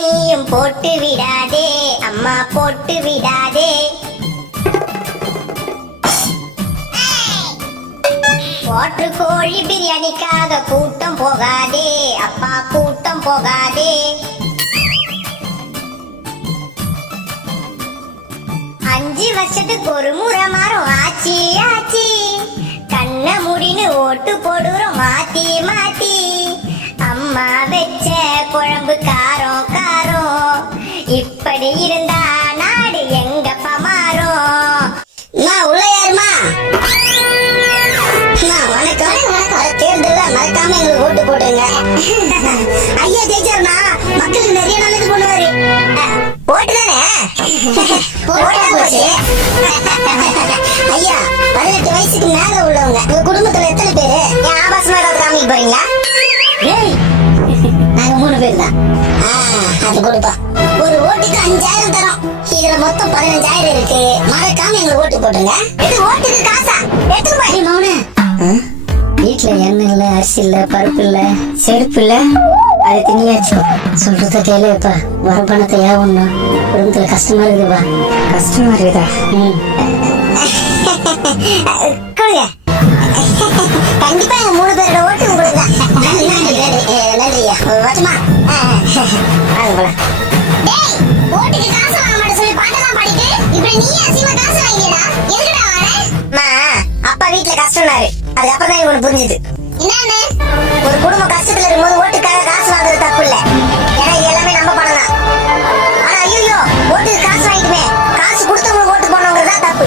நீயும் போட்டு விடாதே அம்மா போட்டு விடாதே. போற்று கோழி பிரியாணிக்காக கூட்டம் போகாதே அப்பா கூட்டம் போகாதே. 5 வருஷத்துக்கு ஒரு முறை மாறும் ஆச்சி ஆச்சி. கண்ண முடின்னு ஓட்டு போடுறோம் மாத்தி மாத்தி. அம்மா வச்ச குழம்பு காரம் காரம். இப்படி இருந்தா நாடு எங்கப்பா மாறும். உள்ள யாருமா? வணக்கம். தேர்தல மறக்காம எங்களுக்கு ஓட்டு போட்டுருங்க. ஐயா ஜெயிச்சாருனா மக்களுக்கு நிறைய நல்லது பண்ணுவாரு. ஓட்டு தானே ஐயா. 18 வயசுக்கு மேல உள்ளவங்க உங்க குடும்பத்துல எத்தனை பேரு என் ஆபாசமா ஏதாவது காமிக்க போறீங்களா? நாங்க 3 பேர் தான். அது கொடுப்பா. ஒரு ஓட்டுக்கு 5000 தரோம். இதுல மொத்தம் 15000 இருக்கு. மறக்காம எங்களுக்கு ஓட்டு போட்டுருங்க. இது ஓட்டுக்கு காசா? எடுத்து போய் மௌனு. வீட்டுல எண்ணெய் இல்ல, அரிசி இல்ல, பருப்பு இல்ல, செருப்பு இல்ல. அது திணியாச்சு. சொல்றத கேளுப்பா. வர பணத்தை ஒண்ணு குடும்பத்துல கஷ்டமா இருக்குதுப்பா. கஷ்டமா இருக்குதா? கண்டிப்பா எங்க 3 பேரோட ஓட்டு உங்களுக்கு தான். நன்றியா. வச்சுமா ஓட்டுக்கு காசு வாங்க மாட்டேன் சொல்லி பாட்டெல்லாம் பாடிட்டு இப்படி நீ அசிமா காசு வாங்கிடா. எதுக்குடா வர? அப்பா வீட்டுல கஷ்டம்னாரு. அதுக்கப்புறம் தான் இவனுக்கு புரிஞ்சுது. என்னன்னு ஒரு குடும்பம் கஷ்டத்துல இருக்கும்போது ஓட்டுக்காக காசு வாங்குறது தப்பு இல்ல. ஏன்னா இது எல்லாமே நம்ம பணம் தான். ஆனா ஐயோ ஓட்டுக்கு காசு வாங்கிட்டுமே காசு கொடுத்தவங்களுக்கு ஓட்டு போனவங்க தான் தப்பு.